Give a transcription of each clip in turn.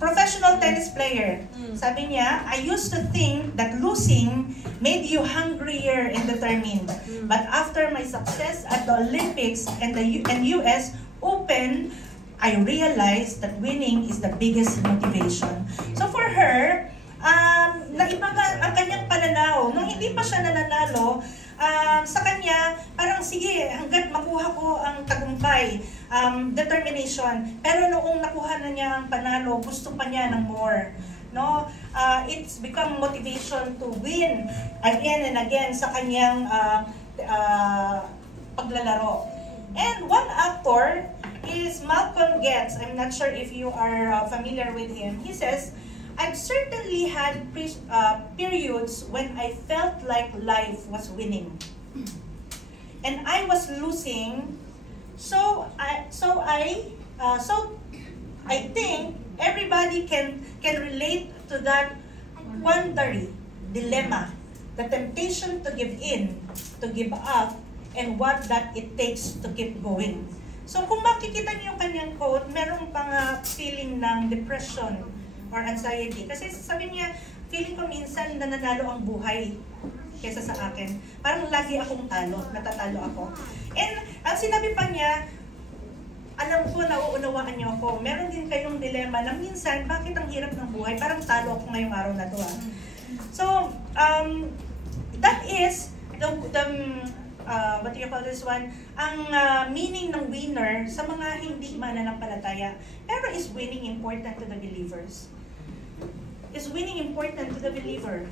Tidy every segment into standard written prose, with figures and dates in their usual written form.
professional tennis player. Sabi niya, I used to think that losing made you hungrier and determined. But after my success at the Olympics and the US Open, I realized that winning is the biggest motivation. So for her, naibaga ang kanyang pananaw. Nung hindi pa siya nananalo, sa kanya, parang sige, hanggat makuha ko ang tagumpay, determination. Pero noong nakuha na niya ang panalo, gusto pa niya ng more. No? It's become motivation to win again and again sa kanyang paglalaro. And one actor is Malcolm Getz. I'm not sure if you are familiar with him. He says, I've certainly had periods when I felt like life was winning, and I was losing. So I think everybody can relate to that quandary, dilemma, the temptation to give in, to give up, and what that it takes to keep going. So kung makikita niyo yung kanyang quote, meron pang feeling ng depression or anxiety. Kasi sabi niya, feeling ko minsan nananalo ang buhay kesa sa akin. Parang lagi akong natatalo ako. And ang sinabi pa niya, alam ko, nauunawaan niyo ako. Meron din kayong dilema na minsan, bakit ang hirap ng buhay? Parang talo ako ngayong araw na to. So, that is what do you call this one? Ang meaning ng winner sa mga hindi mananampalataya. Pero is winning important to the believers? Is winning important to the believer?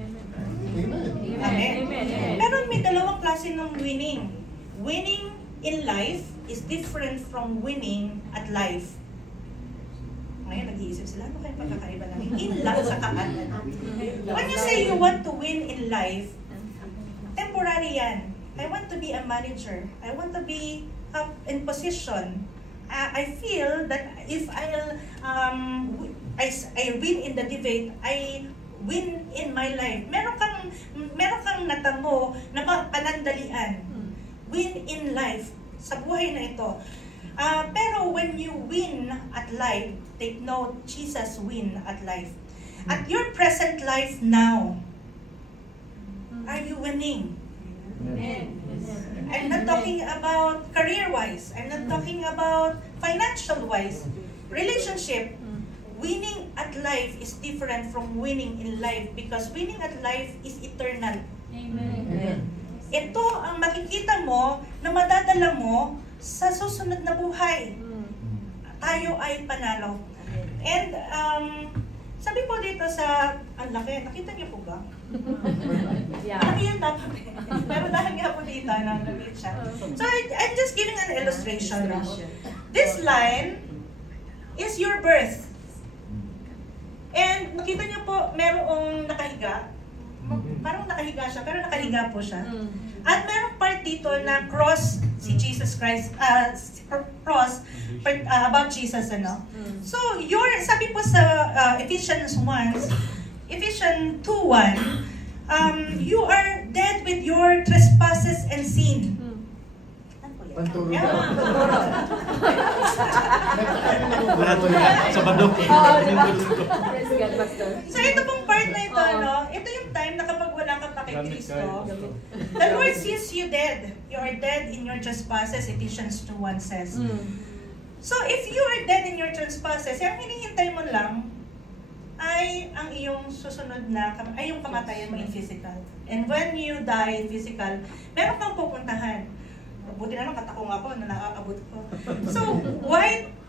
Amen. Amen. Amen. Pero may dalawang klase ng winning. Winning in life is different from winning at life. Ngayon, nag-iisip sila, ano kayong pagkakaiba namin? In life sa kaanan. When you say you want to win in life, temporary yan. I want to be a manager. I want to be up in position. I feel that if I win in the debate, I win in my life. Meron kang natamo na panandalian. Win in life sa buhay na ito. Pero when you win at life, take note, Jesus win at life. At your present life now, are you winning? Amen. I'm not talking about career-wise. I'm not talking about financial-wise. Relationship. Winning at life is different from winning in life because winning at life is eternal. Amen. Ito ang makikita mo na madadala mo sa susunod na buhay. Tayo ay panalo. And sabi po dito sa, ang laki, nakita niyo po ba? Yeah. Ano yan dapat? Pero dahil nga po dito, nag-read siya. So I'm just giving an illustration. This line is your birth. And nakita niyo po, merong nakahiga. Parang nakahiga siya, pero nakahiga po siya. At merong part dito na cross si Jesus Christ, cross about Jesus, ano? So, sabi po sa Ephesians 2:1, you are dead with your trespasses and sin. Panturo Yeah. Sa bandok. Praise God, Pastor. So ito pong part na ito, no? Ito yung time na kapag wala ka pa kay Kristo, the Lord sees you dead. You are dead in your trespasses, Ephesians 2:1 says. So if you are dead in your trespasses, yung hinihintay mo lang ay ang iyong susunod na, ay yung kamatayan mo in physical. And when you die in physical, meron kang pupuntahan. Buti na lang katakong ako na nakaabot ko. So,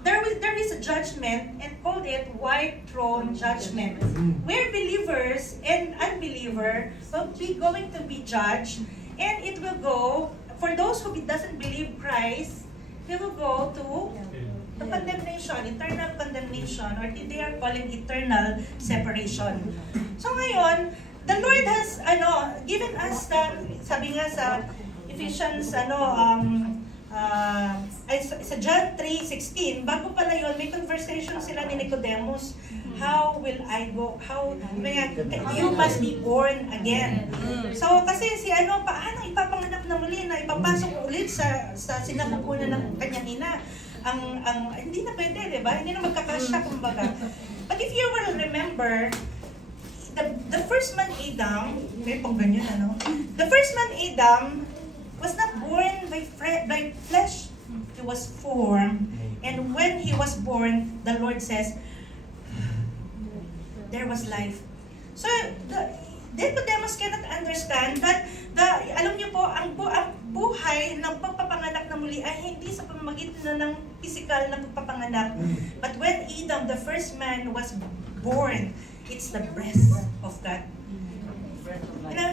there is a judgment and called it white throne judgment. Where believers and unbeliever will be going to be judged, and it will go, for those who doesn't believe Christ, they will go to the condemnation, eternal condemnation, or they are calling eternal separation. So ngayon, the Lord has given us the, sabi nga sa Ephesians, sa John 3:16, bago pala yun, may conversation sila ni Nicodemus. How will I go? You must be born again. So, kasi paano ipapanganak na muli na ipapasok ulit sa sinapupunan ng kanyang ina? hindi na pwede, di ba? Hindi na magkakasya, kumbaga. But if you will remember, the first man Adam, may pang ganyan, ano? The first man Adam was not born by flesh. He was formed. And when he was born, the Lord says, there was life. So, Nicodemus cannot understand that alam niyo po, ang buhay ng pagpapanganak na muli ay hindi sa pamamagitan ng physical na pagpapanganak. But when Adam, the first man, was born, it's the breath of God. You know,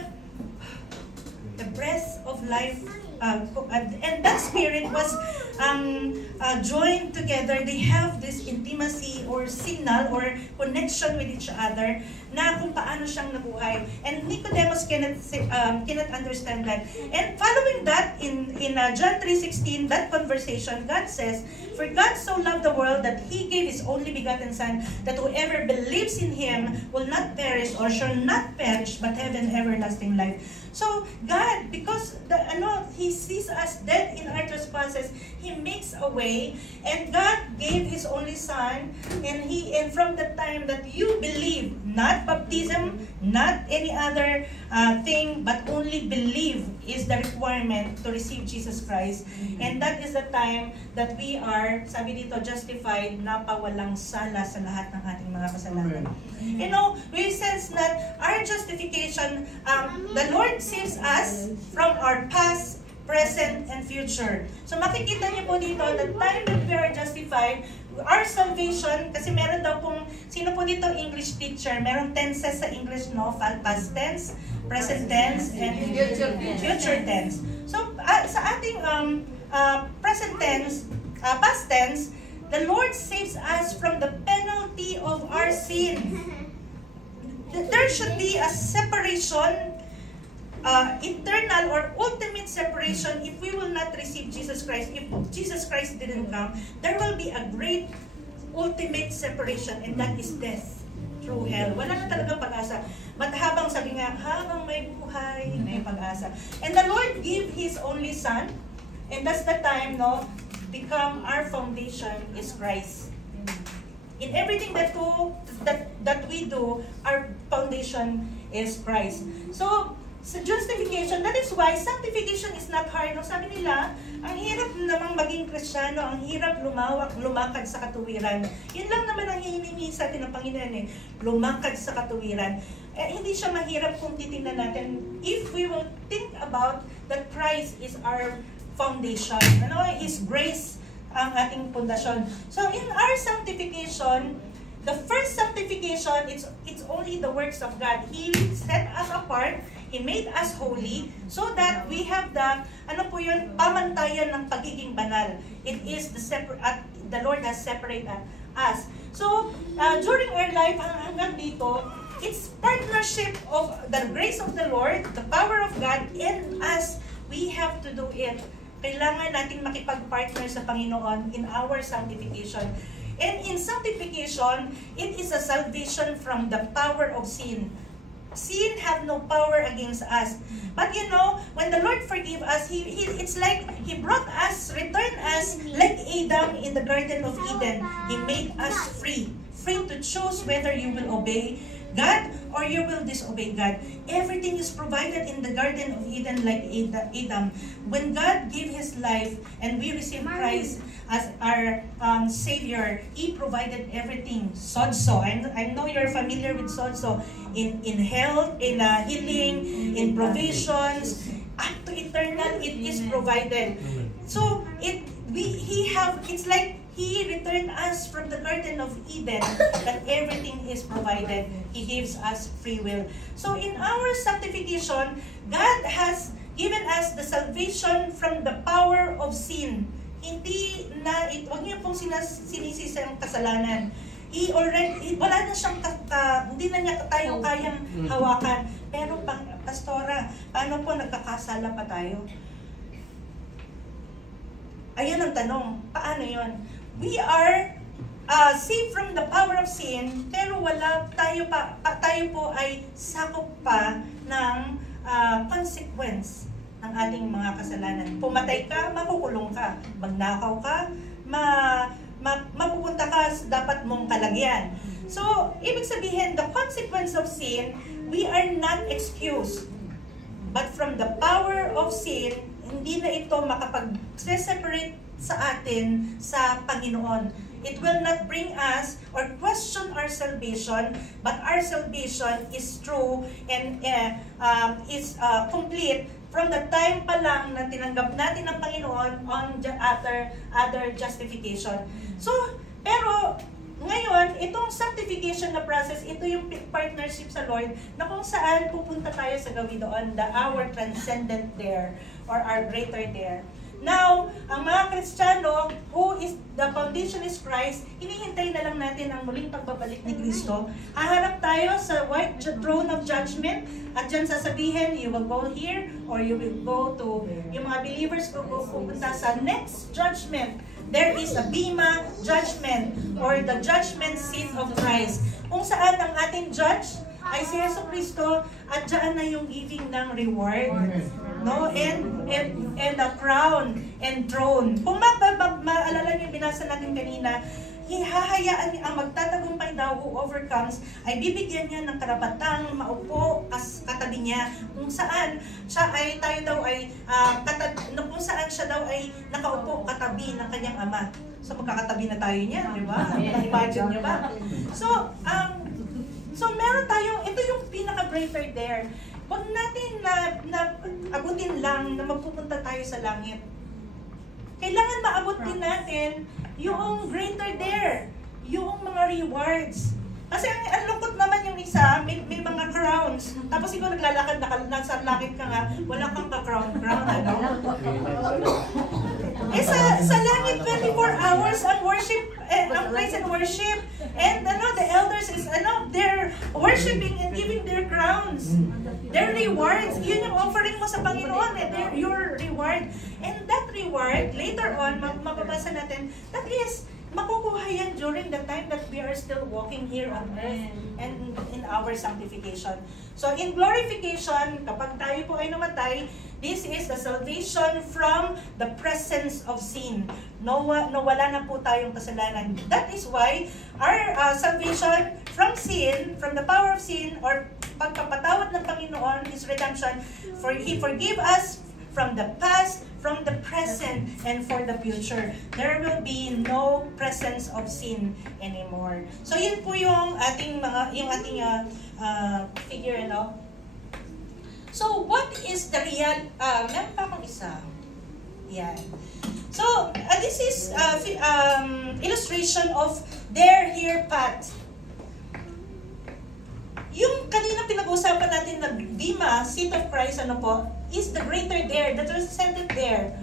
the breath of life, and that spirit was joined together. They have this intimacy or signal or connection with each other na kung paano siyang nabuhay. And Nicodemus cannot understand that. And following that, in John 3:16, that conversation, God says, "For God so loved the world that He gave His only begotten Son, that whoever believes in Him will not perish or shall not perish, but have an everlasting life." So God, because He sees us dead in our trespasses, He makes a way, and God gave His only Son, and from the time that you believe, not baptism, not any other thing, but only believe is the requirement to receive Jesus Christ. And that is the time that we are, sabi dito, justified, napawalang sala sa lahat ng ating mga kasalanan. You know, we sense that our justification, the Lord saves us from our past, present, and future. So makikita niyo po dito, the time that we are justified, our salvation, kasi meron daw pong, sino po dito English teacher, meron tenses sa English, no? Past tense, present tense, and future tense. So sa ating present tense, past tense, the Lord saves us from the penalty of our sin. There should be a separation, eternal or ultimate separation if we will not receive Jesus Christ. If Jesus Christ didn't come, there will be a great ultimate separation, and that is death through hell. Wala na talagang pag-asa. But sabi nga, habang may buhay, may pag-asa. And the Lord gave His only Son, and that's the time, no, become our foundation is Christ. In everything that we do, our foundation is Christ. So, sa justification, that is why sanctification is not hard. No? Sabi nila, ang hirap namang maging Kristiyano, ang hirap lumakad sa katuwiran. Yun lang naman ang hihiningi sa atin ng Panginoon, lumakad sa katuwiran. Hindi siya mahirap kung titingnan natin if we will think about that Christ is our foundation. His grace ang ating pundasyon. So in our sanctification, the first sanctification, it's only the works of God. He set us apart, He made us holy, so that we have the, pamantayan ng pagiging banal. It is the Lord has separated us. So, during our life, hanggang dito, it's partnership of the grace of the Lord, the power of God in us. We have to do it. Kailangan nating makipag-partner sa Panginoon in our sanctification. And in sanctification, it is a salvation from the power of sin. Sin have no power against us. But when the Lord forgive us, it's like He brought us, returned us like Adam in the Garden of Eden. He made us free to choose whether you will obey God or you will disobey God. Everything is provided in the Garden of Eden like Adam. When God gave His life and we received Christ as our Savior, He provided everything. Sodso, I know you're familiar with Sodso. In health, in healing, in provisions, up to eternal, it is provided. So, it's like He returned us from the Garden of Eden, that everything is provided. He gives us free will. So in our sanctification, God has given us the salvation from the power of sin. Hindi na, huwag niyo pong sinisisi ang kasalanan. Wala na siyang, hindi na niya tayo kayang hawakan. Pero Pastora, paano po nagkakasala pa tayo? Ayan ang tanong, paano yon? We are saved from the power of sin, pero tayo po ay sakop pa ng consequence ng ating mga kasalanan. Pumatay ka, makukulong ka. Magnakaw ka, mapupunta ka sa dapat mong kalagyan. So, ibig sabihin, the consequence of sin, we are not excused. But from the power of sin, hindi na ito makapag-separate sa atin sa Panginoon. It will not bring us or question our salvation, but our salvation is true and is complete from the time pa lang na tinanggap natin ng Panginoon on the other justification. So, pero ngayon, itong sanctification na process, ito yung partnership sa Lord na kung saan pupunta tayo sa gawin doon, our transcendent there or our greater there. Now, ang mga Kristiyano, who is, the foundation is Christ, hinihintay na lang natin ang muling pagbabalik ni Kristo. Haharap tayo sa white throne of judgment, at dyan sasabihin, you will go here, or you will go to, yung mga believers ko pupunta sa next judgment. There is a Bema judgment, or the judgment seat of Christ, kung saan ang ating judge ay si Yesu Cristo, at dyan na yung giving ng reward, no, and the crown and throne. Kung maalala niyo, binasa natin kanina, hahayaan niya ang magtatagumpay daw who overcomes, ay bibigyan niya ng karapatang maupo katabi niya, kung saan siya ay, tayo daw ay, kung saan siya daw ay nakaupo katabi ng kanyang ama. So magkakatabi na tayo niya, di ba? Imagine niyo ba? So meron tayong, ito yung pinaka-greater there. Huwag natin na abutin lang na magpupunta tayo sa langit. Kailangan maabot din natin yung greater there, yung mga rewards. Kasi ang lungkot naman yung isa, may mga crowns. Tapos ikaw naglalakad, nasa langit ka nga, wala kang ka-crown, ano? Sa langit, 24 hours ang worship, ang praise and worship. And the elders is, they're worshiping and giving their crowns. Their rewards. Yun yung offering mo sa Panginoon, they're your reward. And that reward, later on, mababasa natin, that is, makukuha yan during the time that we are still walking here on earth and in our sanctification. So in glorification, kapag tayo po ay namatay, this is the salvation from the presence of sin. Wala na po tayong kasalanan. That is why our salvation from sin, from the power of sin, or pagpapatawad ng Panginoon, His redemption, for He forgive us from the past, from the present, and for the future. There will be no presence of sin anymore. So yun po yung ating figure, So what is the real, meron pa akong isa. Yan. So this is illustration of there, here, path. Yung kanina pinag-uusapan natin na Bema, seat of Christ, is the greater there, the transcendent there.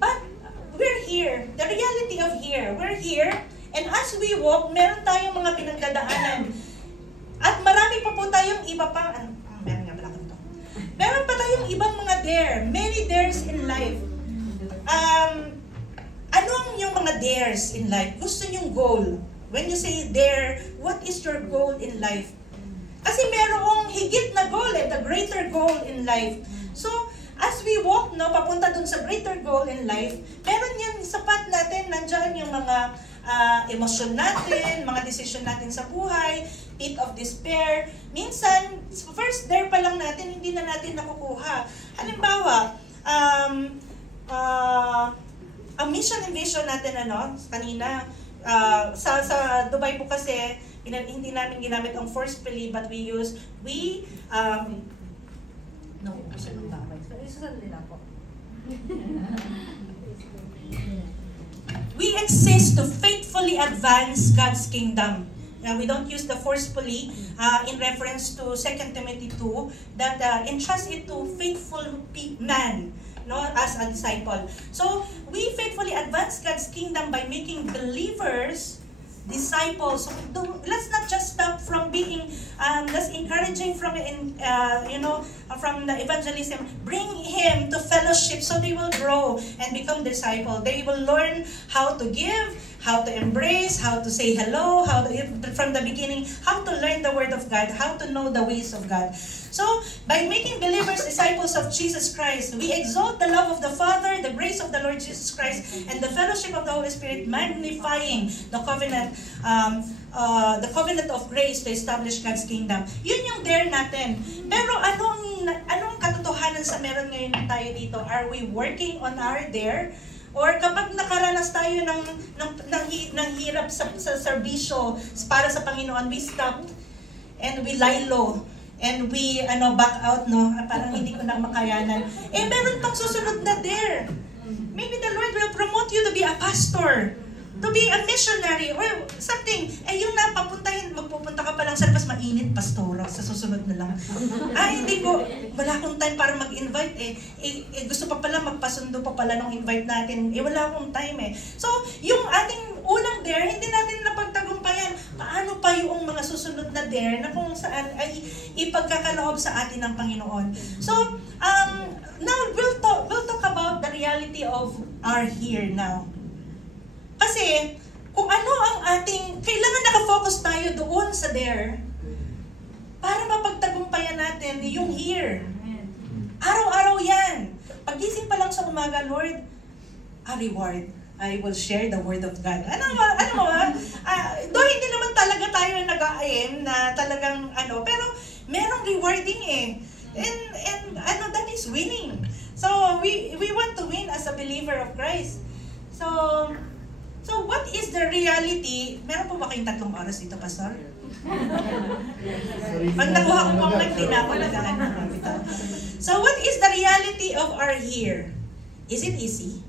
But we're here, the reality of here, we're here, and as we walk, meron tayong mga pinagdadaanan. At marami pa po tayong iba pa, meron pa tayong ibang mga there, many there's in life. Ano ang yung mga there's in life? Gusto nyong goal. When you say there, what is your goal in life? Kasi merong higit na goal, the greater goal in life. So, as we walk, papunta dun sa greater goal in life, meron yan, sapat natin, nandyan yung mga emosyon natin, mga decision natin sa buhay, pit of despair. Minsan, first there pa lang natin, hindi na natin nakukuha. Halimbawa, ang mission and vision natin, kanina, sa Dubai po kasi, hindi namin ginamit ang forcefully, but we exist to faithfully advance God's kingdom. We don't use the forcefully in reference to 2 Timothy 2 that entrusts it to faithful man, as a disciple. So we faithfully advance God's kingdom by making believers disciples. So let's not just stop from being that's encouraging from from the evangelism. Bring him to fellowship so they will grow and become disciples. They will learn how to give, how to embrace, how to say hello, from the beginning, how to learn the Word of God, how to know the ways of God. So, by making believers disciples of Jesus Christ, we exalt the love of the Father, the grace of the Lord Jesus Christ, and the fellowship of the Holy Spirit, magnifying the covenant of grace to establish God's kingdom. Yun yung dare natin. Pero anong katotohanan sa meron ngayon tayo dito? Are we working on our dare? Or kapag nakaranas tayo ng hirap sa serbisyo para sa Panginoon, we stopped and we lie low and we back out, no? Parang hindi ko na makayanan. Meron pang susunod na dare. Maybe the Lord will promote you to be a pastor, to be a missionary, or something. Yung magpupunta ka pa lang sa mas mainit, pastora, sa susunod na lang. Wala akong time para mag-invite gusto pa pala, magpasundo pa pala nung invite natin. Wala akong time So, yung ating unang dare, hindi natin napagtagumpayan. Paano pa yung mga susunod na dare na kung saan ay ipagkakaloob sa atin ng Panginoon. So, now we'll talk about the reality of our here now. Kasi, kung ano ang kailangan nakafocus tayo doon sa there para mapagtagumpayan natin yung here. Araw-araw yan. Pagising pa lang sa umaga, Lord, a reward. I will share the word of God. Though hindi naman talaga tayo nag-aim na talagang pero merong rewarding And that is winning. So, we want to win as a believer of Christ. So what is the reality? Meron po ba kayong 3 oras dito, Pastor? Pag nakuha ko pang nagtina ko, naghahanap ito. So what is the reality of our here? Is it easy?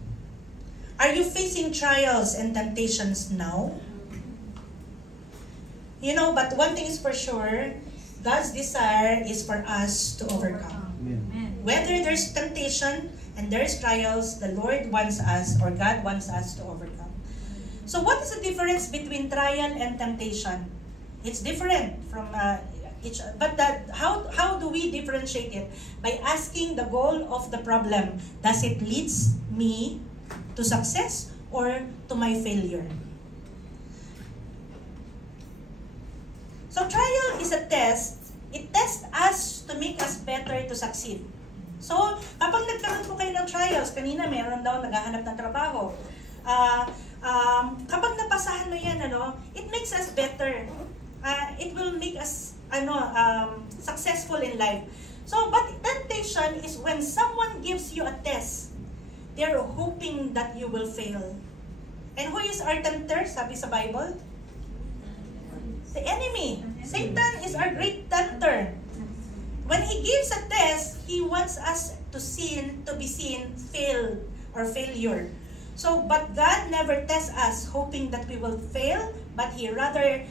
Are you facing trials and temptations now? But one thing is for sure, God's desire is for us to overcome. Amen. Whether there's temptation and there's trials, the Lord wants us, or God wants us to overcome. So what is the difference between trial and temptation? It's different from each other. But how do we differentiate it? By asking the goal of the problem. Does it lead me to success or to my failure? So trial is a test. It tests us to make us better to succeed. So kapag nagkaroon po kayo ng trials, kanina meron daw naghahanap ng trabaho. Kapag napasahan mo yan, it makes us better. It will make us successful in life. So, but temptation is when someone gives you a test, they're hoping that you will fail. And who is our tempter, sabi sa Bible? The enemy. Satan is our great tempter. When he gives a test, he wants us to be seen, fail, or failure. So, but God never tests us hoping that we will fail, but He rather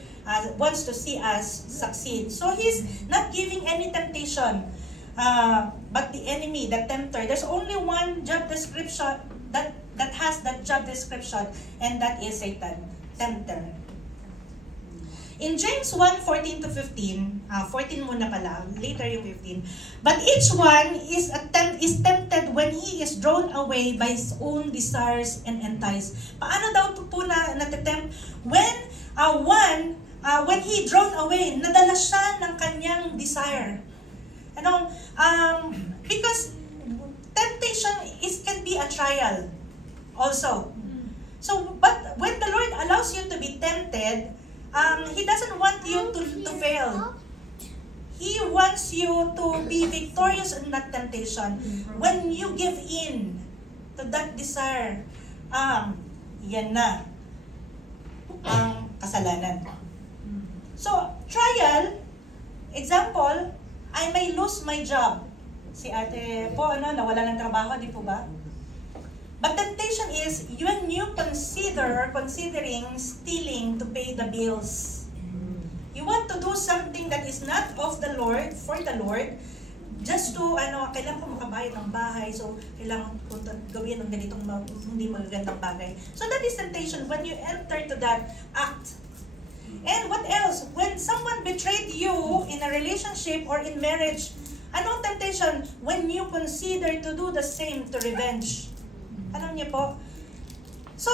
wants to see us succeed. So, He's not giving any temptation, but the enemy, the tempter. There's only one job description that has that job description, and that is Satan, tempter. In James 1:14-15, 14 muna pala, later yung 15. But each one is tempted when he is drawn away by his own desires and enticed. Paano daw po natitempt? When he drawn away, nadala siya ng kanyang desire. Because temptation can be a trial also. So, but when the Lord allows you to be tempted, He doesn't want you to fail. He wants you to be victorious in that temptation. When you give in to that desire, yan na ang kasalanan. So, trial, example, I may lose my job. Si ate po, nawala ng trabaho, di po ba? But temptation is when you considering stealing to pay the bills. You want to do something that is not of the Lord, for the Lord, just to, kailangan ko makabayad ng bahay, so kailangan ko gawin ng ganitong hindi magagandang bagay. So that is temptation when you enter to that act. And what else? When someone betrayed you in a relationship or in marriage, anong temptation? When you consider to do the same to revenge. Alam niyo po? So,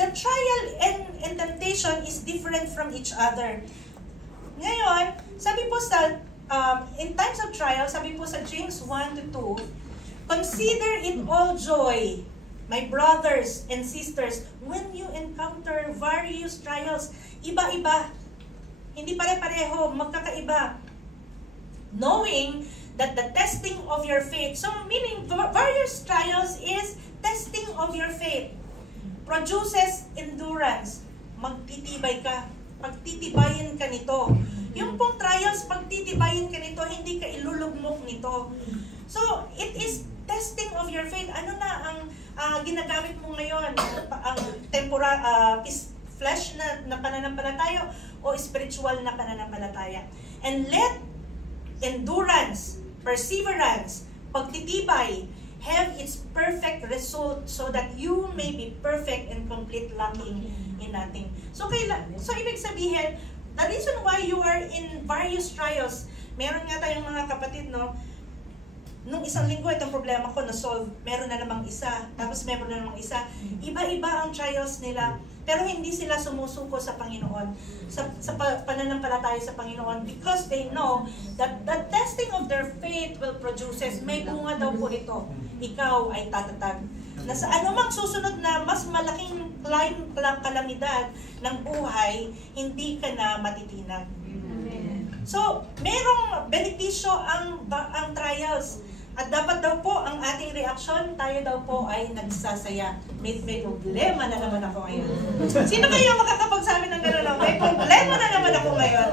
the trial and temptation is different from each other. Ngayon, sabi po sa, in times of trial, sabi po sa James 1-2, consider it all joy, my brothers and sisters, when you encounter various trials, iba-iba, hindi pare-pareho, magkakaiba, knowing that the testing of your faith, so meaning various trials is testing of your faith, produces endurance. Magtitibay ka, pagtitibayin ka nito. Yung pong trials, pagtitibayin ka nito, hindi ka ilulugmok nito. So, it is testing of your faith. Ano na ang ginagamit mo ngayon? Ang flesh na pananampalataya o spiritual na pananampalataya? And let endurance, perseverance, pagtitibay, have its perfect result so that you may be perfect and complete, lacking in nothing. So ibig sabihin, the reason why you are in various trials, meron nga tayong mga kapatid, no? Nung isang linggo, itong problema ko na-solve, meron na namang isa, tapos meron na namang isa. Iba-iba ang trials nila, pero hindi sila sumusuko sa Panginoon, sa pananampalataya sa Panginoon, because they know that the testing of their faith will produces, may bunga daw po ito, ikaw ay tatatag. Na sa anumang susunod na mas malaking kalamidad ng buhay, hindi ka na matitinag. So, merong benepisyo ang trials. At dapat daw po ang ating reaksyon, tayo daw po ay nagsasaya. May problema na naman ako ngayon. Sino kayo makakapagsabi ng gano'n? May problema na naman ako ngayon.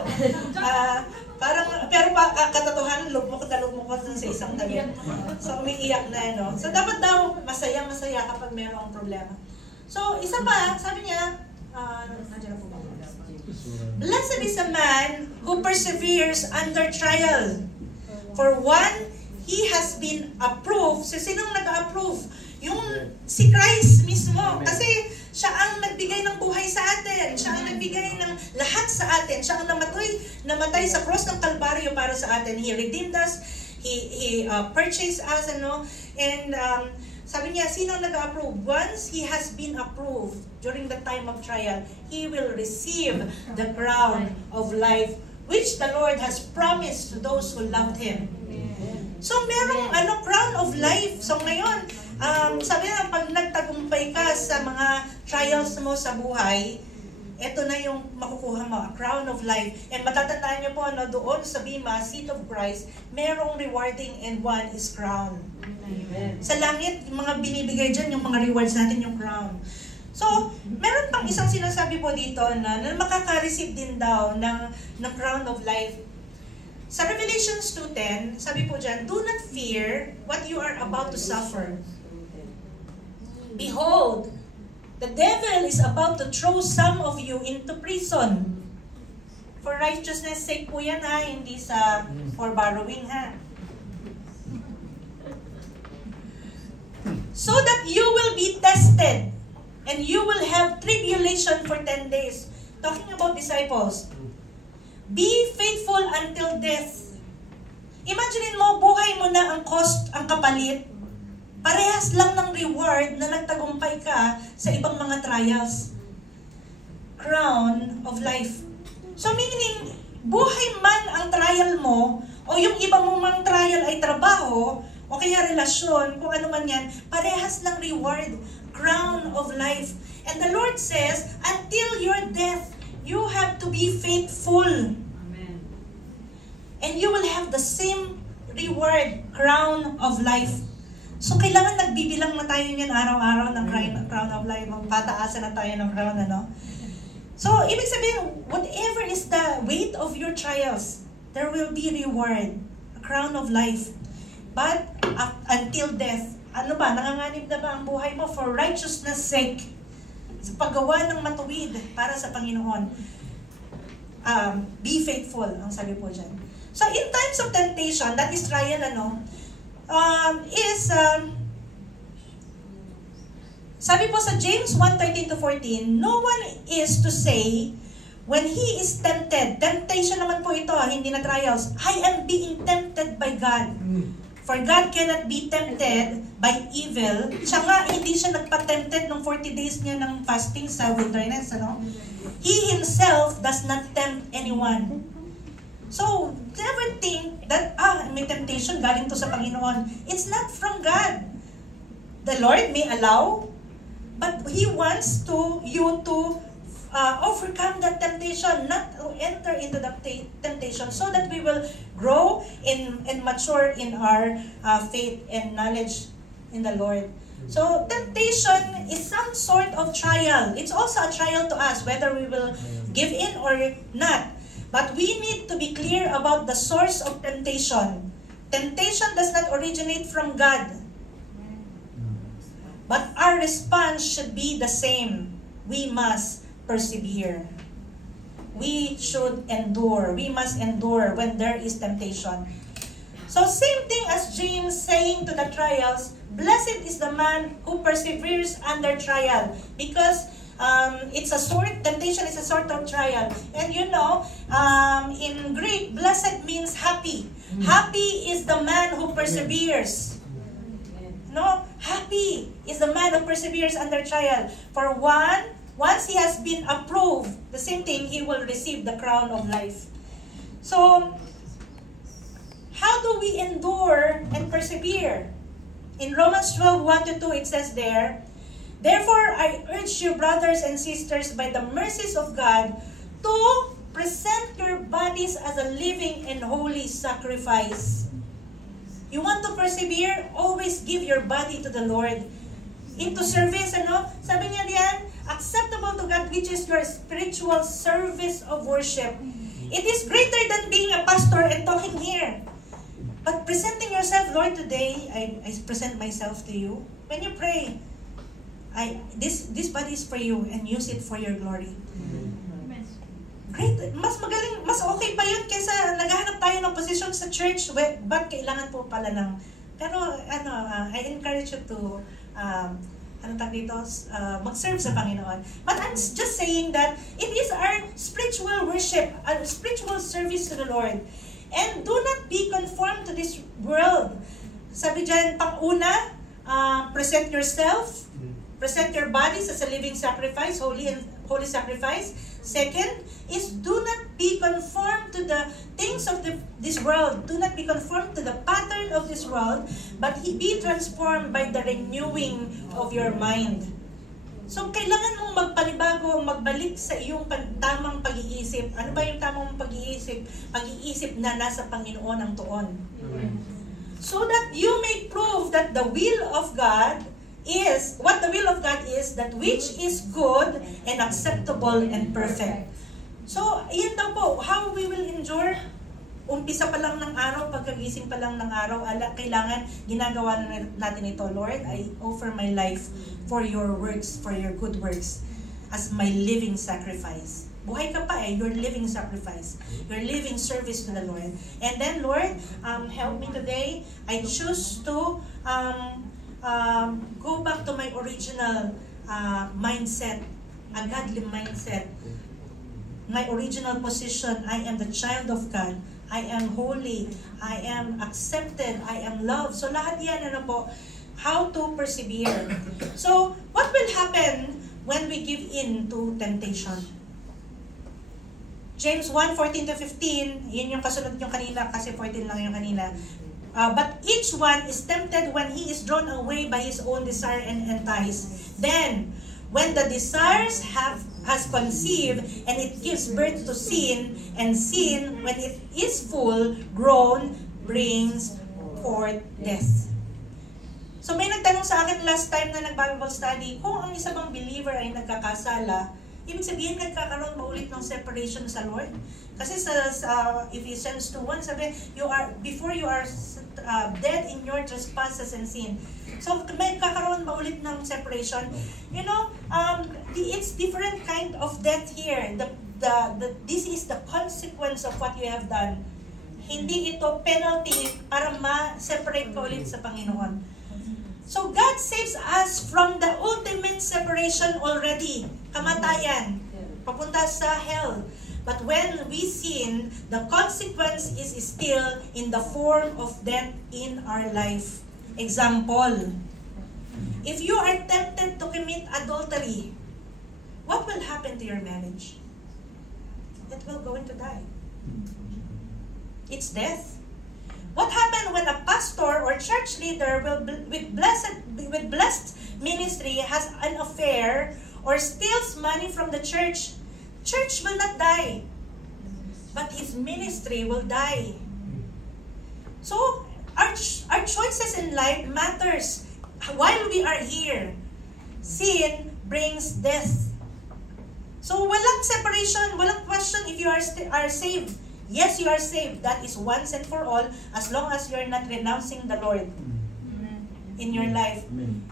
Pero katotohanan, lugmok na lugmok ko sa isang tabi. So, umiiyak na, no? So, dapat daw masaya kapag mayroong problema. So, isa pa, sabi niya, nandiyan na po ba? Blessed is a man who perseveres under trial. For one, he has been approved. So, sinong nag-approve? Yung si Christ mismo. Kasi siya ang nagbigay ng buhay sa atin. Siya ang nagbigay ng lahat sa atin. Siya ang namatay sa cross ng Kalbaryo para sa atin. He redeemed us. He purchased us, ano? And sabi niya, sino nag-approve? Once he has been approved during the time of trial, he will receive the crown of life which the Lord has promised to those who loved Him. So, merong crown of life. So, ngayon, sabi na, pag nagtagumpay ka sa mga trials mo sa buhay, ito na yung makukuha mo, a crown of life. And matatandaan niyo po, doon sa Bima, seat of Christ, merong rewarding and one is crown. Amen. Sa langit, yung mga binibigay dyan, yung mga rewards natin, yung crown. So, meron pang isang sinasabi po dito na makaka-receive din daw ng crown of life. Sa Revelations 2:10, sabi po dyan, do not fear what you are about to suffer. Behold, the devil is about to throw some of you into prison. For righteousness' sake po yan, ha, hindi sa for borrowing, ha. So that you will be tested, and you will have tribulation for 10 days. Talking about disciples. Be faithful until death. Imagine mo, buhay mo na ang cost, ang kapalit. Parehas lang ng reward na nagtagumpay ka sa ibang mga trials. Crown of life. So meaning, buhay man ang trial mo, o yung iba mong mga trial ay trabaho, o kaya relasyon, kung ano man yan, parehas lang reward. Crown of life. And the Lord says, until your death, you have to be faithful. Amen. And you will have the same reward, crown of life. So, kailangan nagbibilang na tayo niyan araw-araw ng crown of life. Pataasan na tayo ng crown, ano? So, ibig sabihin, whatever is the weight of your trials, there will be reward, a crown of life. But, until death, ano ba, nanganganib na ba ang buhay mo for righteousness' sake? Sa paggawa ng matuwid para sa Panginoon. Be faithful, ang sabi po dyan. So, in times of temptation, that is trial, sabi po sa James 1:13-14, no one is to say, when he is tempted, temptation naman po ito, hindi na trials, I am being tempted by God. For God cannot be tempted by evil. Siya nga, hindi siya nagpa-tempted nung 40 days niya ng fasting sa wilderness, ano? He himself does not tempt anyone. So, never think that, may temptation, galing to sa Panginoon. It's not from God. The Lord may allow, but He wants you to overcome that temptation, not to enter into the temptation, so that we will grow and mature in our faith and knowledge in the Lord. So temptation is some sort of trial. It's also a trial to us, whether we will give in or not. But we need to be clear about the source of temptation. Temptation does not originate from God. But our response should be the same. We must persevere. We should endure. We must endure when there is temptation. So same thing as James saying to the trials, blessed is the man who perseveres under trial, because temptation is a sort of trial. And you know, in Greek, blessed means happy. Happy is the man who perseveres. No, happy is the man who perseveres under trial. For once he has been approved, the same thing, he will receive the crown of life. So, how do we endure and persevere? In Romans 12:1-2, it says there, therefore, I urge you, brothers and sisters, by the mercies of God, to present your bodies as a living and holy sacrifice. You want to persevere? Always give your body to the Lord. Into service, ano? Sabi niya diyan, acceptable to God, which is your spiritual service of worship. It is greater than being a pastor and talking here. But presenting yourself, Lord, today, I present myself to you. When you pray, this body is for you and use it for your glory. Great. Mas magaling, mas okay pa yun kaysa naghahanap tayo ng position sa church. But kailangan po pala ng, pero I encourage you to mag-serve sa Panginoon. But I'm just saying that it is our spiritual worship, our spiritual service to the Lord. And do not be conformed to this world. Sabi dyan, pang-una, present yourself, present your bodies as a living sacrifice, holy sacrifice. Second is do not be conformed to the things of this world. Do not be conformed to the pattern of this world, but be transformed by the renewing of your mind. So, kailangan mong magpanibago, magbalik sa iyong tamang pag-iisip. Ano ba yung tamang pag-iisip? Pag-iisip na nasa Panginoon ang tuon. So that you may prove that the will of God is, what the will of God is, that which is good and acceptable and perfect. So, yan daw po, how we will endure. Umpisa pa lang ng araw, pagkagising pa lang ng araw, kailangan ginagawa natin ito. Lord, I offer my life for your works, for your good works, as my living sacrifice. Buhay ka pa your living sacrifice, your living service to the Lord. And then, Lord, help me today. I choose to go back to my original mindset, a godly mindset. My original position, I am the child of God. I am holy. I am accepted. I am loved. So lahat yan, how to persevere. So, what will happen when we give in to temptation? James 1:14-15, yun yung kasunod yung kanina, kasi 14 lang yung kanina. But each one is tempted when he is drawn away by his own desire and enticed. Then, when the desires has conceived, and it gives birth to sin, and sin, when it is full grown, brings forth death. So may nagtanong sa akin last time na nag-Bible study, kung ang isa bang believer ay nagkakasala, ibig sabihin nagkakaroon maulit ng separation sa Lord. Kasi sa Ephesians 2:1, sabi, before you are dead in your trespasses and sin. So may kakaroon maulit ng separation. You know, it's different kind of death here. This is the consequence of what you have done. Hindi ito penalty para ma-separate ka ulit sa Panginoon. So God saves us from the ultimate separation already. Kamatayan. Papunta sa hell. But when we sin, the consequence is still in the form of death in our life. Example, if you are tempted to commit adultery, what will happen to your marriage? It will go into die. It's death. What happened when a pastor or church leader with blessed ministry has an affair or steals money from the church? Church will not die, but his ministry will die. So our choices in life matters. While we are here, sin brings death. So walang separation, walang question if you are saved. Yes, you are saved. That is once and for all, as long as you are not renouncing the Lord in your life.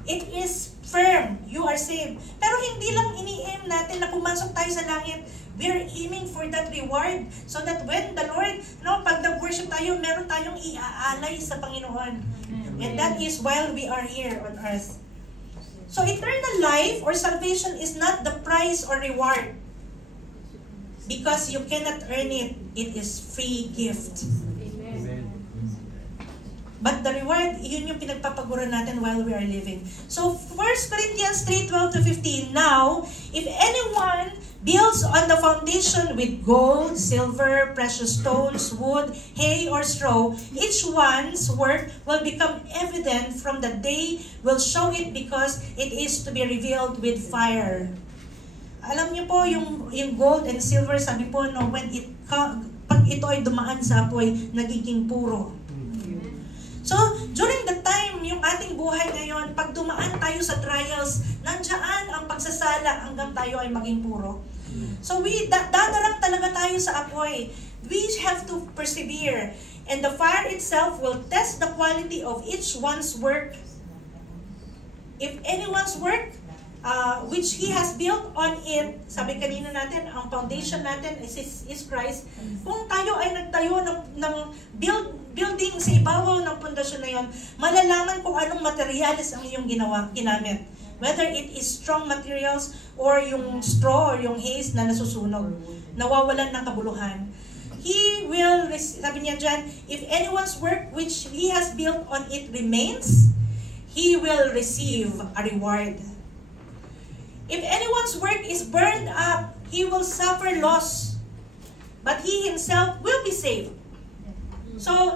It is firm. You are saved. Pero hindi lang ini-aim natin na pumasok tayo sa langit. We are aiming for that reward so that when the Lord, pag nag-worship tayo, meron tayong iaalay sa Panginoon. And that is while we are here on earth. So eternal life or salvation is not the prize or reward. Because you cannot earn it. It is free gift. Amen. But the reward, yun yung pinagpapaguro natin while we are living. So 1 Corinthians 3:12-15, now, if anyone builds on the foundation with gold, silver, precious stones, wood, hay, or straw, each one's work will become evident from the day will show it because it is to be revealed with fire. Alam niyo po, yung gold and silver, sabi po, pag ito ay dumaan sa apoy, nagiging puro. So, during the time, yung ating buhay ngayon, pag dumaan tayo sa trials, nandiyan ang pagsasala hanggang tayo ay maging puro. So, dadarang talaga tayo sa apoy. We have to persevere. And the fire itself will test the quality of each one's work. If anyone's work, which He has built on it, sabi kanina natin, ang foundation natin is Christ. Kung tayo ay nagtayo ng building sa ibabaw ng pundasyon na yon, malalaman kung anong materials ang iyong ginamit. Whether it is strong materials or yung straw or yung haze na nasusunog, nawawalan ng kabuluhan. He will, sabi niya dyan, if anyone's work which he has built on it remains, he will receive a reward. If anyone's work is burned up, he will suffer loss, but he himself will be saved. So,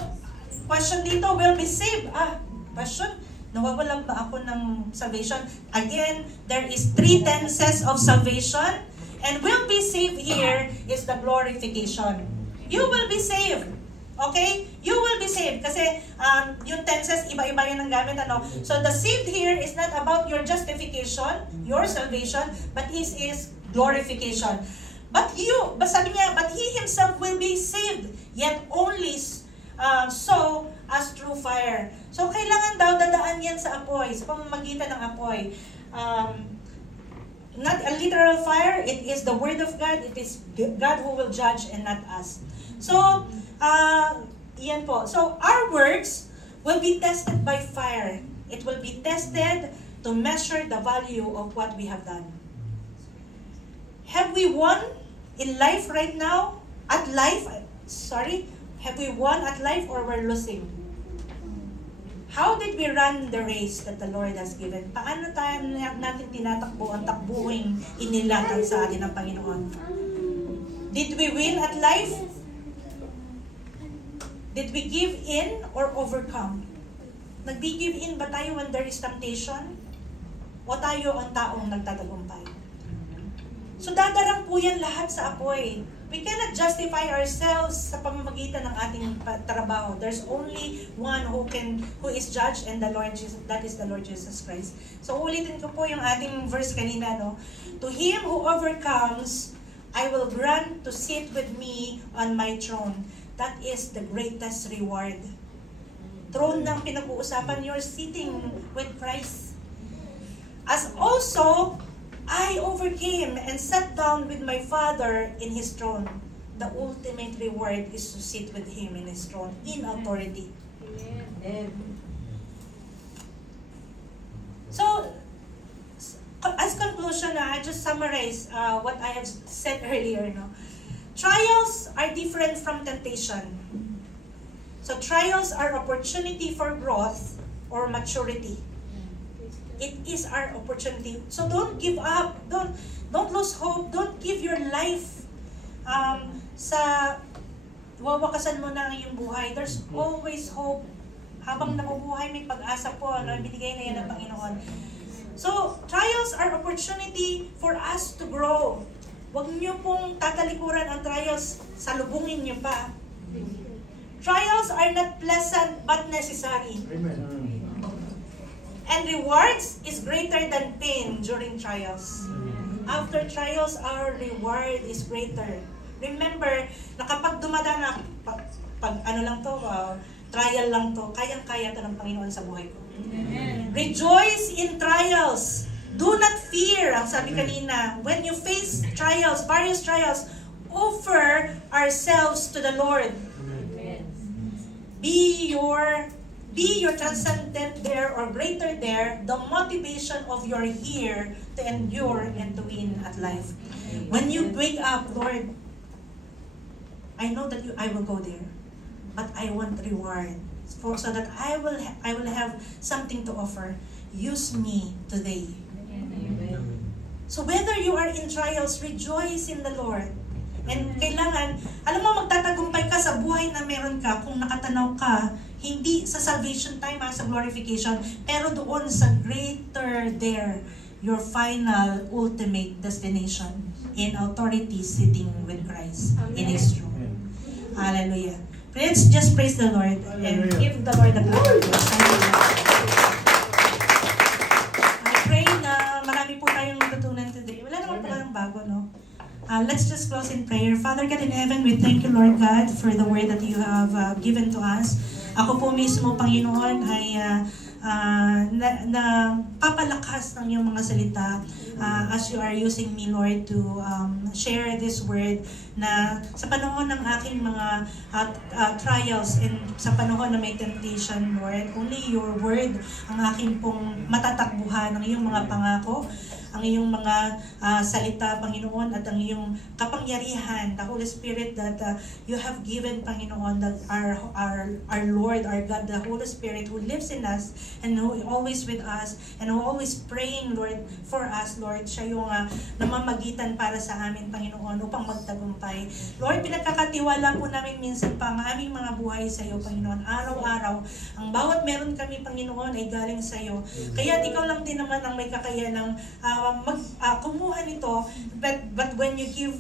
question dito, will be saved. Question, nawawalan ba ako ng salvation? Again, there is 3 tenses of salvation, and will be saved here is the glorification. You will be saved. Okay? You will be saved. Kasi yung tenses, iba-iba yun ang gamit. So the saved here is not about your justification, your salvation, but it is glorification. But sabi niya, but he himself will be saved, yet only so as through fire. So kailangan daw dadaan yan sa apoy, sa pamamagitan ng apoy. Not a literal fire, it is the word of God, it is God who will judge and not us. So, yan po. So, our works will be tested by fire. It will be tested to measure the value of what we have done. Have we won in life right now? Have we won at life or we're losing? How did we run the race that the Lord has given? Paano natin tinatakbo ang takbuhing inilatag sa atin ng Panginoon? Did we win at life? Did we give in or overcome? Nag-give in ba tayo when there is temptation? O tayo ang taong nagtatagumpay? So dadarang po yan lahat sa apoy. We cannot justify ourselves sa pamamagitan ng ating trabaho. There's only one who is judge, and the Lord Jesus, that is the Lord Jesus Christ. So ulitin ko po yung ating verse kanina, no? To him who overcomes, I will grant to sit with me on my throne. That is the greatest reward. Throne ng pinag-uusapan, you're sitting with Christ. As also, I overcame and sat down with my Father in His throne. The ultimate reward is to sit with Him in His throne, in authority. Amen. So, as conclusion, I just summarize what I have said earlier. No? trials are different from temptation. So trials are opportunity for growth or maturity. It is our opportunity. So don't give up. Don't lose hope. Don't give your life sa wawakasan mo na ang iyong buhay. There's always hope. Habang nabubuhay, may pag-asa po na binigay na yan ng Panginoon. So, trials are opportunity for us to grow. Huwag niyo pong tatalikuran ang trials, salubungin niyo pa. Trials are not pleasant but necessary. Amen. And rewards is greater than pain during trials. After trials, our reward is greater. Remember, na kapag dumadaan na, pag ano lang to, trial lang to, kayang-kaya to ng Panginoon sa buhay ko. Amen. Rejoice in trials. Do not fear, ang sabi kanina. When you face trials, various trials, offer ourselves to the Lord. Amen. Be your transcendent there or greater there, the motivation of your here to endure and to win at life. When you wake up, Lord, I know that I will go there, but I want reward so that I will have something to offer. Use me today. Amen. So whether you are in trials, rejoice in the Lord. And kailangan, alam mo, magtatagumpay ka sa buhay na meron ka kung nakatanaw ka, hindi sa salvation time, sa glorification, pero doon sa greater there, your final, ultimate destination in authority sitting with Christ in His throne. Hallelujah. Let's just praise the Lord and give the Lord the glory. I pray na marami po tayong natutunan today. Wala naman palang bago, no? Let's just close in prayer. Father God in heaven, we thank you, Lord God, for the word that you have given to us. Ako po mismo, Panginoon, ay papalakas ng iyong mga salita as you are using me, Lord, to share this word na sa panahon ng aking mga trials and sa panahon na may temptation, Lord, only your word ang aking pong matatakbuhan, ng iyong mga pangako, ang iyong mga salita, Panginoon, at ang iyong kapangyarihan, the Holy Spirit that you have given, Panginoon, that our Lord, our God, the Holy Spirit who lives in us and who always with us and who always praying, Lord, for us, Lord. Siya yung namamagitan para sa amin, Panginoon, upang magtagumpay. Lord, pinagkakatiwala po namin minsan pa ang aming mga buhay sa iyo, Panginoon. Araw-araw, ang bawat meron kami, Panginoon, ay galing sa iyo. Kaya ikaw lang din naman ang may kakayanang kumuha nito, but when you give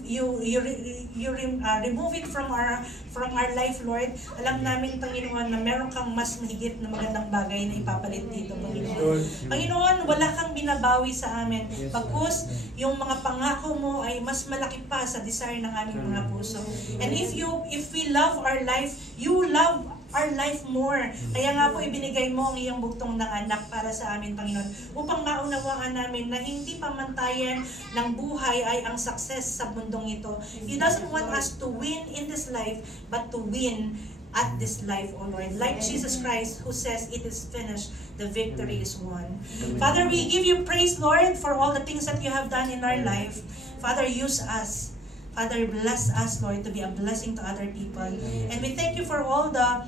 remove it from our life, Lord, alam namin, Panginoon, na meron kang mas mahigit na magandang bagay na ipapalit dito, Panginoon. Panginoon, wala kang binabawi sa amin. Pagkus, yung mga pangako mo ay mas malaki pa sa desire ng aming mga puso. And if we love our life, you love our life more. Kaya nga po ibinigay mo ang iyong bugtong ng anak para sa amin, Panginoon, upang maunawaan namin na hindi pamantayan ng buhay ay ang success sa mundong ito. He doesn't want us to win in this life, but to win at this life, O Lord. Like Jesus Christ, who says, "It is finished," the victory is won. Father, we give you praise, Lord, for all the things that you have done in our life. Father, use us. Father, bless us, Lord, to be a blessing to other people. And we thank you for all the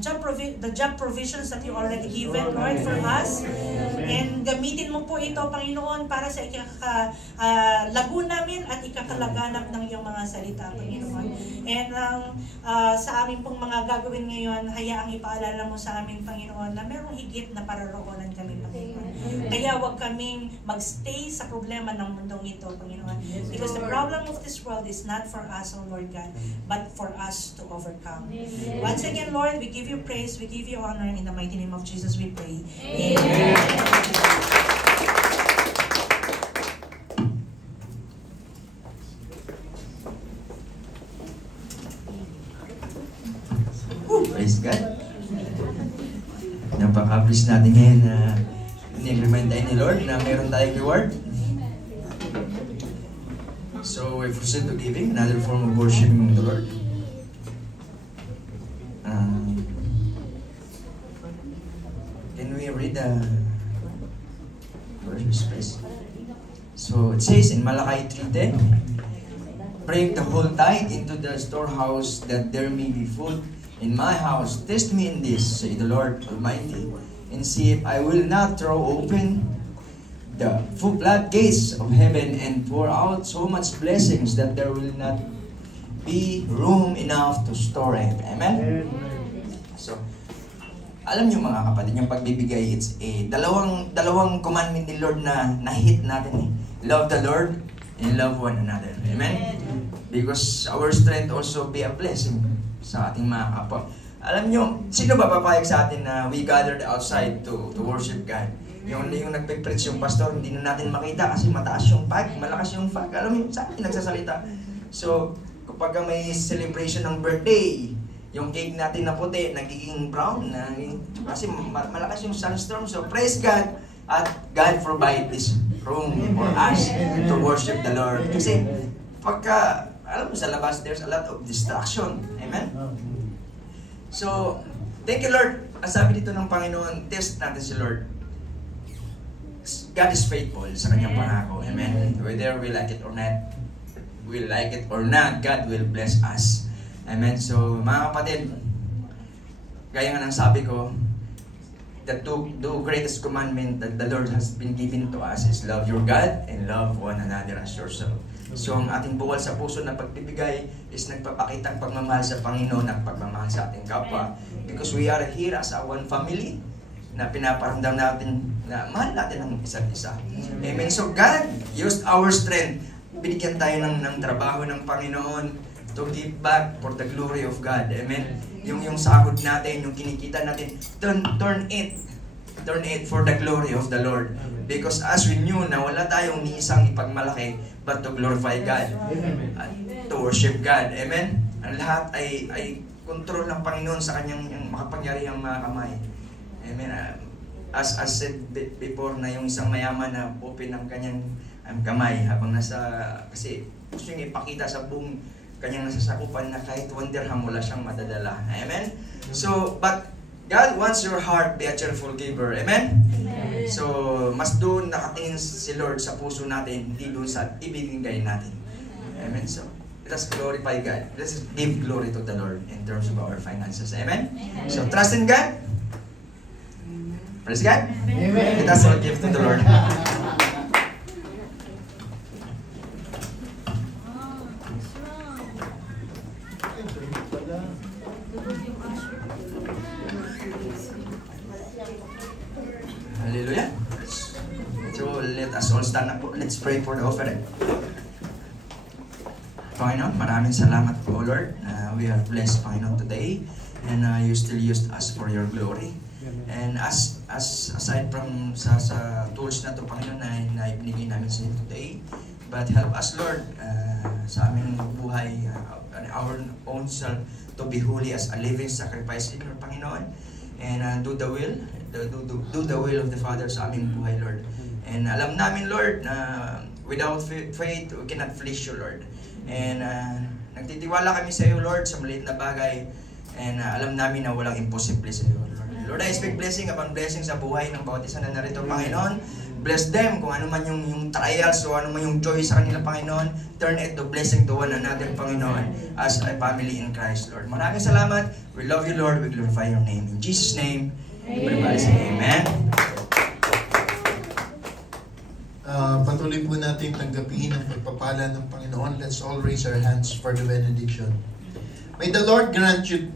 job provisions that you already given, Lord, for us. And gamitin mo po ito, Panginoon, para sa ikakalago namin at ikakalaganap ng iyong mga salita, Panginoon. And sa aming pong mga gagawin ngayon, hayaang ipaalala mo sa amin, Panginoon, na merong higit na pararoonan kami, Panginoon. Kaya huwag kaming magstay sa problema ng mundong ito, Panginoon. Because the problem of this world is not for us, O Lord God, but for us to overcome. Once again, Lord, we give you praise, we give you honor. In the mighty name of Jesus we pray. Amen. Praise God. Napaka-bless natin ngayon na nag-remind tayo ni Lord na meron tayong reward. So we proceed to giving, another form of worshiping the Lord. Can we read the verse, please? So it says in Malachi 3:10, Bring the whole tithe into the storehouse, that there may be food in my house. Test me in this, say the Lord Almighty, and see if I will not throw open the floodgates of heaven and pour out so much blessings that there will not be room enough to store it. Amen? So, alam niyo mga kapatid, yung pagbibigay, it's a dalawang commandment ni Lord na hit natin eh. Love the Lord and love one another. Amen? Because our strength also be a blessing sa ating mga kapwa. Alam niyo, sino ba papayag sa atin na we gathered outside to worship God? Yung nagpe-preach yung pastor, hindi na natin makita kasi mataas yung fag, malakas yung fag. Alam mo, sa atin nagsasalita. So, kapag may celebration ng birthday, yung cake natin na puti, nagiging brown, kasi malakas yung sunstorm. So, praise God, at God provide this room for us to worship the Lord. Kasi, pagka, alam mo, sa labas, there's a lot of distraction. Amen? So, thank you, Lord. Ang sabi dito ng Panginoon, test natin si Lord. God is faithful sa kanyang pangako. Amen? Whether we like it or not, God will bless us. Amen? So, mga kapatid, gaya nga ng sabi ko, the greatest commandment that the Lord has been given to us is love your God and love one another as yourself. So, ang ating bukal sa puso na pagbibigay is nagpapakita ng pagmamahal sa Panginoon at pagmamahal sa ating kapwa. Because we are here as a one family na pinaparamdam natin na mahal natin ang isa't isa. Amen. So, God used our strength. Binigyan tayo ng trabaho ng Panginoon to give back for the glory of God. Amen. Yung sahod natin, yung kinikita natin, turn it for the glory of the Lord. Because as we knew na wala tayong ni isang ipagmalaki but to glorify God at to worship God. Amen. Ang lahat ay control ng Panginoon sa kanyang makapangyarihang mga kamay. Amen. As said before na yung isang mayaman na open ng kanyang kamay habang kasi gusto niya ipakita sa buong kanyang nasasakupan na kahit 1 dirham wala siyang madadala. Amen? So, but God wants your heart be a cheerful giver. Amen? Amen. So, mas doon nakatingin si Lord sa puso natin, hindi doon sa ibinigay natin. Amen? So, let us glorify God. Let us give glory to the Lord in terms of our finances. Amen? Amen. So, trust in God. Praise God. Amen. Let us all give to the Lord. Hallelujah. So let us all stand up. Let's pray for the offering. Panginoon, maraming salamat po, Lord. We are blessed, Panginoon, today. And you still used us for your glory. And as aside from sa tools na ito, Panginoon, na ibinigay namin sa iyo today, but help us, Lord, sa aming buhay, our own self, to be holy as a living sacrifice in your Panginoon. And do the will of the Father sa aming buhay, Lord. And alam namin, Lord, na without faith, we cannot please you, Lord. And nagtitiwala kami sa iyo, Lord, sa maliit na bagay. And alam namin na walang imposible sa iyo, Lord. Lord, I speak blessing upon blessing sa buhay ng bawat isa na narito, Panginoon. Bless them kung ano man yung trials o ano man yung joy sa kanila, Panginoon. Turn it to blessing to one another, Panginoon, as a family in Christ, Lord. Maraming salamat. We love you, Lord. We glorify your name. In Jesus' name, everybody say amen. Patuloy po natin tanggapin ang pagpapala ng Panginoon. Let's all raise our hands for the benediction. May the Lord grant you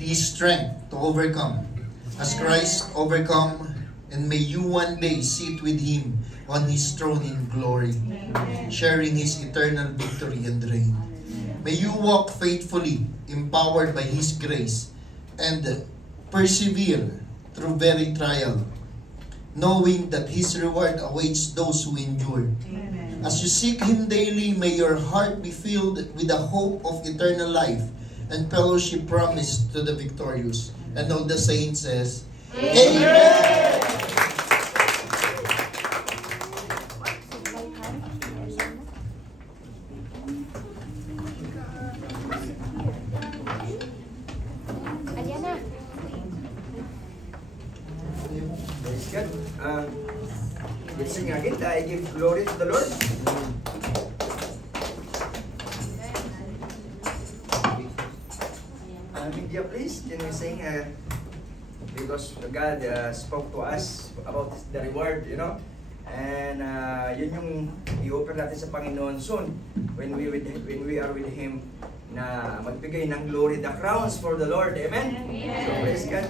the strength to overcome as Christ overcome, and may you one day sit with Him on His throne in glory, sharing His eternal victory and reign. May you walk faithfully, empowered by His grace, and persevere through very trial, knowing that His reward awaits those who endure. As you seek Him daily, may your heart be filled with the hope of eternal life and fellowship promised to the victorious. And all the saints says, Amen! Praise God. Let's sing again. I give glory to the Lord. Lydia, please, can you sing? Because God spoke to us about the reward, you know. And yun yung i-offer natin sa Panginoon soon when we are with Him, na magbigay ng glory, the crowns for the Lord. Amen? So praise God.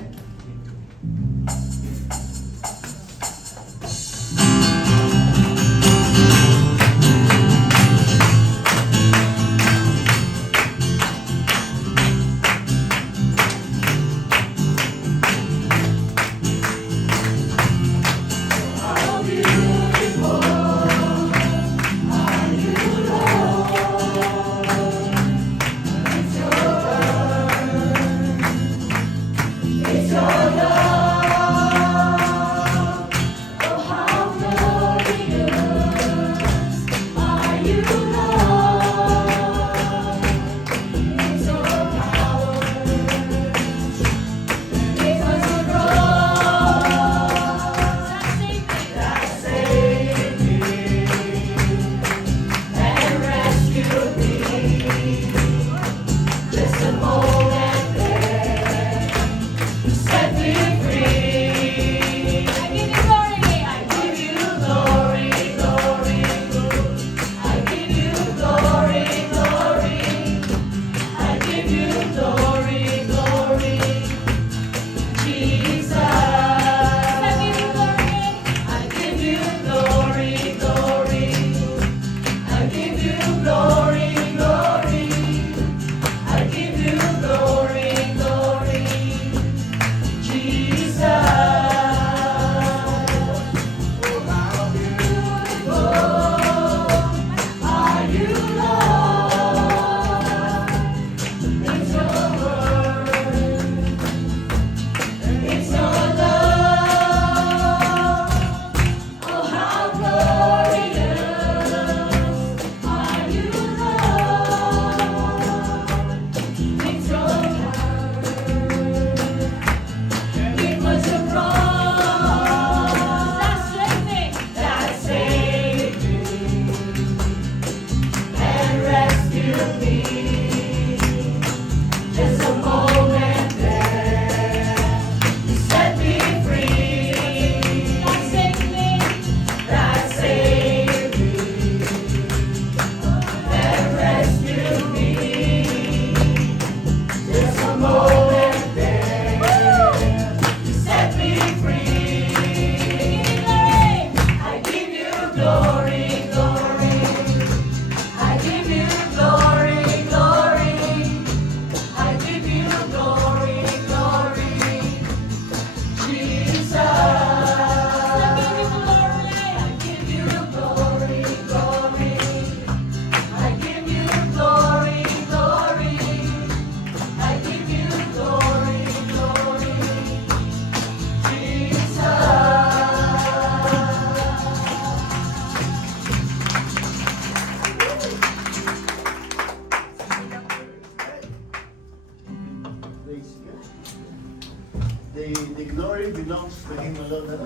The glory belongs to Him alone.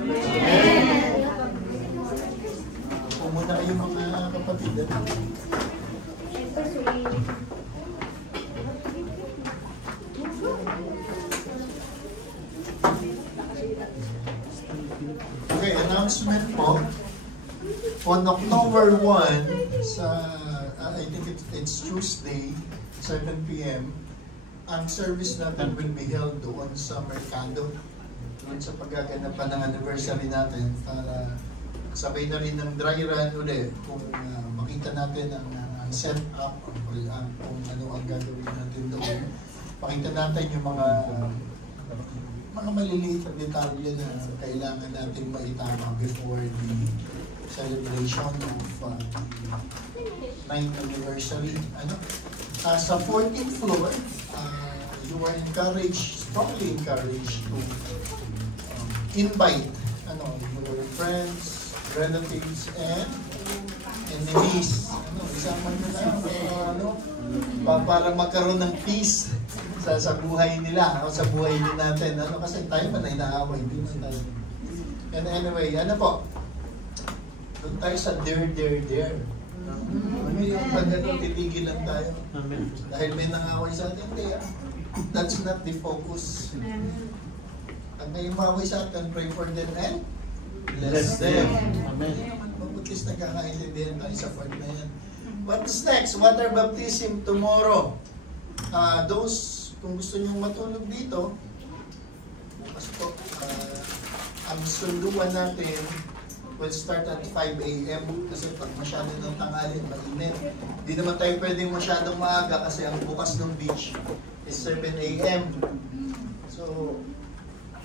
Muna kayo mga kapatid. Okay, announcement po. On October 1, I think it's Tuesday, 7 p.m., ang service natin will be held doon sa Mercado, doon sa paggaganapan ng anniversary natin, para sabay na rin ng dry run ulit kung makita natin ang set-up, kung ano ang gagawin natin doon. Pakita natin yung mga maliliit na detalye na kailangan natin maitama before the celebration of 9th anniversary. Sa 14th floor, you are encouraged, strongly encouraged to invite your friends, relatives, and enemies. Isama nyo na, para magkaroon ng peace sa buhay nila, sa buhay din natin. Kasi tayo man ay naaway din tayo. And anyway, doon tayo sa dare. Ano yung pag titigil lang tayo? Dahil may nangaway sa atin, hindi ah. That's not the focus. Pag may umaway sa atin, pray for them and bless them. Amen. Mabutis nagkakaintindihan tayo sa part na yan. What's next? Water baptism tomorrow. Those, kung gusto nyo matulog dito, bukas po, ang sunduan natin will start at 5 a.m. kasi pag masyado ng tanghali, mainit. Hindi naman tayo pwedeng masyadong maaga kasi ang bukas ng beach is 7 a.m. So,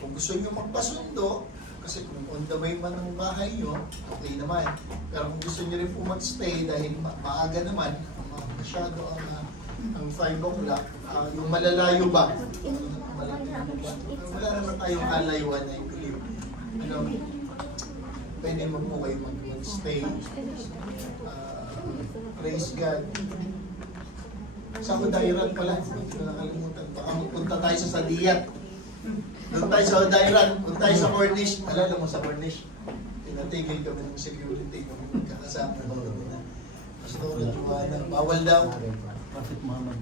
kung gusto nyo magpasundo, kasi kung on the way man ng bahay nyo, okay naman. Pero kung gusto nyo rin po mag-stay dahil maaga naman, masyado ang 5 o'clock, yung malalayo ba? Wala naman tayong kalayuan na yung believe. Pwede mo po kayo mag-stay. Praise God. Sa Udayrat pala, hindi ko nakalimutan. Baka magpunta tayo sa Sadiyat. Doon tayo sa Udayrat, doon tayo sa Cornish. Alala mo sa Cornish? Pinatigil kami ng security kami magkakasama. Pastor, Juana, bawal daw. Prophet Muhammad.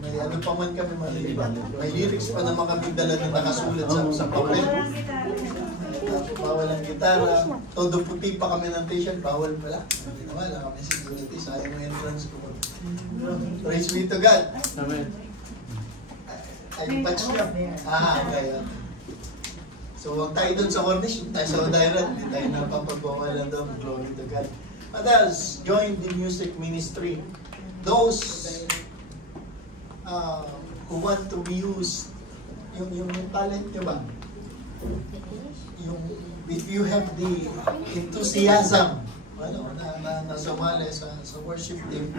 May ano pa man kami maliit. May lyrics pa naman kami dala na nakasulat sa papel. Bawal ang gitara. Todo puti pa kami ng t-shirt. Bawal pala. Hindi naman, kami security. Sayang yung entrance ko. Praise be to God. Amen. Ay, touch nyo. Okay. So, huwag tayo dun sa Cornish. Tayo sa Udayrat. Hindi tayo napapagwawala doon. Glory to God. What else? Join the music ministry. Those who want to be used, yung talent nyo ba? If you have the enthusiasm na sumali sa worship team,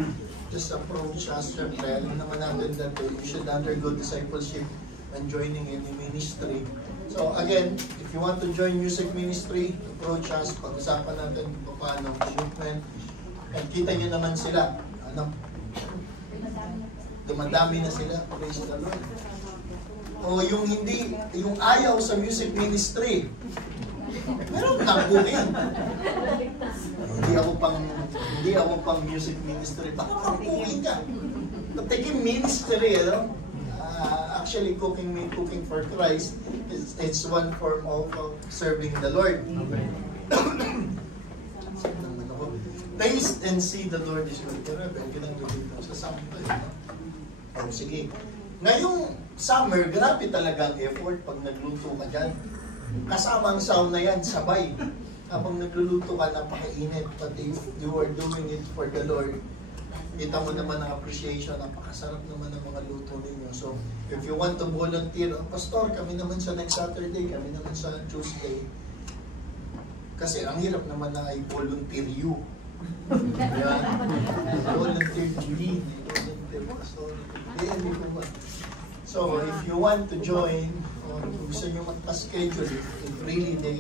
just approach us. Siyempre, alam naman natin that you should undergo discipleship and joining in the ministry. So again, if you want to join music ministry, approach us. Pag-usapan natin kung paano equipment. And kita nyo naman sila. Dumadami na sila. Praise the Lord. O yung hindi, yung ayaw sa music ministry, meron kang booking. Hindi ako pang music ministry. Bakit kang booking ka? Taking ministry, actually cooking for Christ, it's one form of serving the Lord. Taste and see the Lord is good. Pero ganun dito sa sample. Sige. Ngayong summer, grabe talaga ang effort pag nagluto ka dyan. Kasama ang sauna yan, sabay. Habang nagluluto ka, napakainit. But if you are doing it for the Lord, kita mo naman ang appreciation, napakasarap naman ang mga luto ninyo. So, if you want to volunteer, Pastor, kami naman sa next Saturday, kami naman sa Tuesday. Kasi ang hirap naman na I volunteer you. Yan. Volunteer me. Volunteer Pastor. Hindi ko ba? So, if you want to join, or kung gusto nyo magpa-schedule, if really the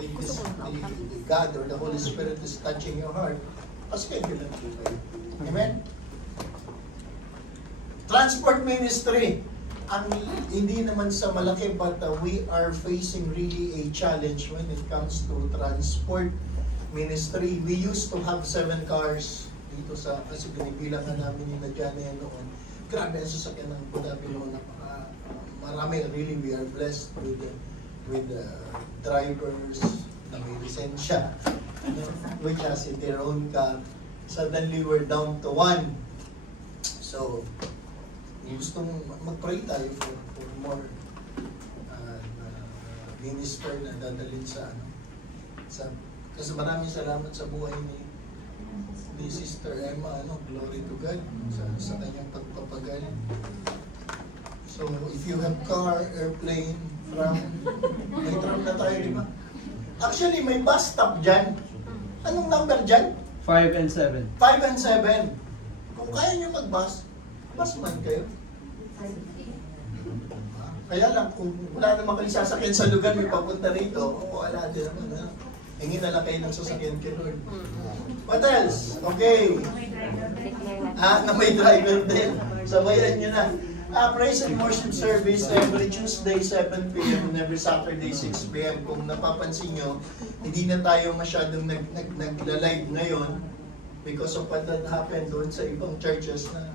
God or the Holy Spirit is touching your heart, pa-schedule lang po kayo. Amen? Transport ministry. Hindi naman sa malaki, but we are facing really a challenge when it comes to transport ministry. We used to have 7 cars dito sa, kasi binibilangan namin yung Nadjana yan noon. Grabe ang sasakyan ng Budabi noon. Marami, really, we are blessed with drivers na may lisensya, which has their own car. Suddenly, we're down to 1. So, gusto mag-pray tayo for more minister na dadalhin sa kasi maraming salamat sa buhay ni Sister Emma, glory to God sa kanyang pagpapagal. So, if you have car, airplane, tram, may tram na tayo, di ba? Actually, may bus stop dyan. Anong number dyan? 5 and 7. 5 and 7. Kung kaya nyo mag-bus, bus man kayo. Kaya lang, kung wala naman kayo sasakyan sa lugar, may papunta rito, wala din naman. Hingin na lang kayo ng sasakyan kay Lord. What else? Okay. Na may driver din. Sabayan nyo na. Praise and worship service every Tuesday 7 p.m. and every Saturday 6 p.m. Kung napapansin nyo, hindi na tayo masyadong nagla-live ngayon because of what had happened doon sa ibang churches na,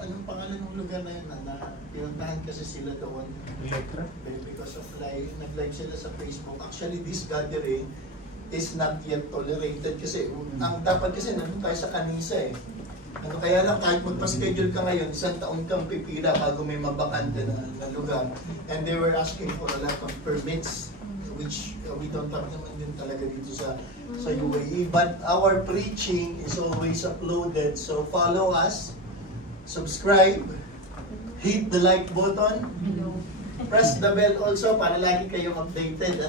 anong pangalan ng lugar na yun, na pinuntahan kasi sila doon. Electra? Because of nag-live sila sa Facebook. Actually, this gathering is not yet tolerated kasi ang dapat kasi nandun tayo sa kanisa eh. Ano, kaya lang kahit magpa-schedule ka ngayon, isang taon kang pipila bago may mabakante na lugar. And they were asking for a lot of permits, which we don't have naman din talaga dito sa UAE. But our preaching is always uploaded. So follow us, subscribe, hit the like button, press the bell also para lagi kayong updated.